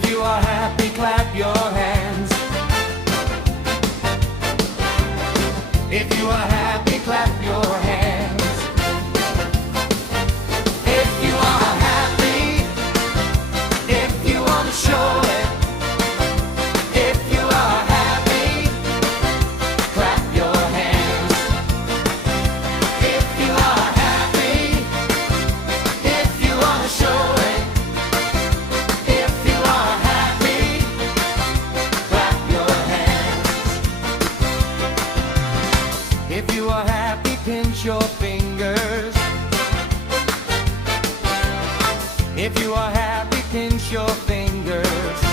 If you are happy, clap your hands. If you are happy, clap your hands. If you are happy, if you want to show it. If you are happy, clap your hands. If you are happy, if you want to show it. If you are happy, clap your hands. If you are happy, pinch your fingers. If you are happy, pinch your fingers.